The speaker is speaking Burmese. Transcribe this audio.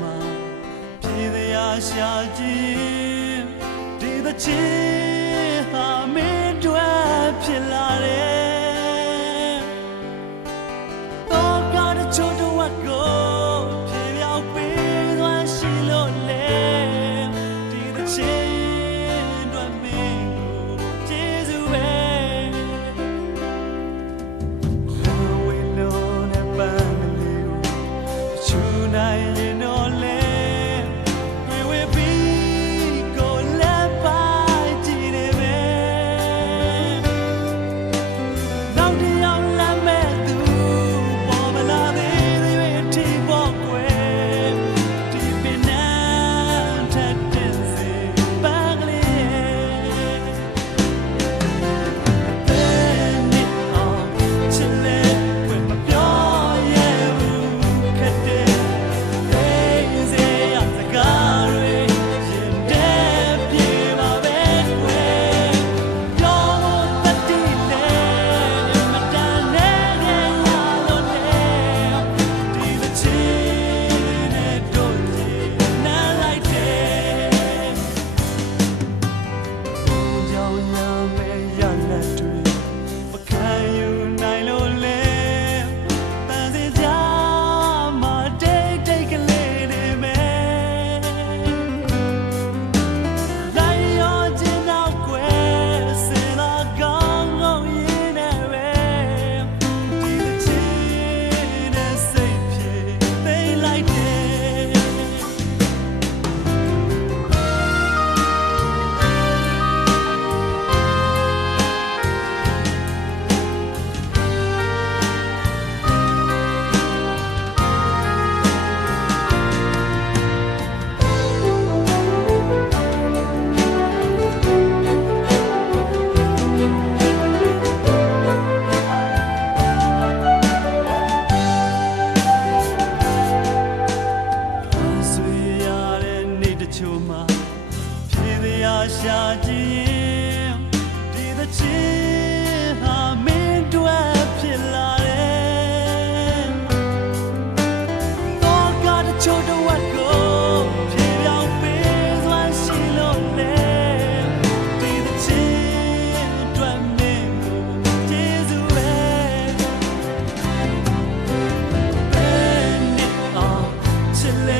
မှာပြည်တရားရှာခြင်းဒီသချင်းဟာမင်းတို့ဖြစ်လာတယ်တော့ကားတဲ့ချိုးတော့ကိုပြေပြောက်ပြီးသွားရှိလို့လေဒီသချင်းတို့မင်းကိုကျေးဇူးပဲနိုင်ရင်တော့လေတွေ့ဝေပြီးကိုလက်ပိုက်ကြည့်နေပဲနောက်တစ်ယောက်လမ်းမဲ့သူပေါ်မလာသေးသေးအထိပေါ်ကွယ်ဒီပင်နာထက်တဲ့စေပန်းကလေးတဲ့နေအောင်ချစ်လေဝင်မပြောရဲဘူးခက်တဲ့ရှာခြင်းဒီသချင်းဟာမင်းတို့ဖြစ်လာတယ်တော့ကားတဲ့ချိုးတော့ကိုပြေပြောင်းပေးသွားရှိလို့လေဒီသချင်းတို့မင်းကိုကျေးဇူးပဲဘယ်နှစ်အောင်ချစ်လေ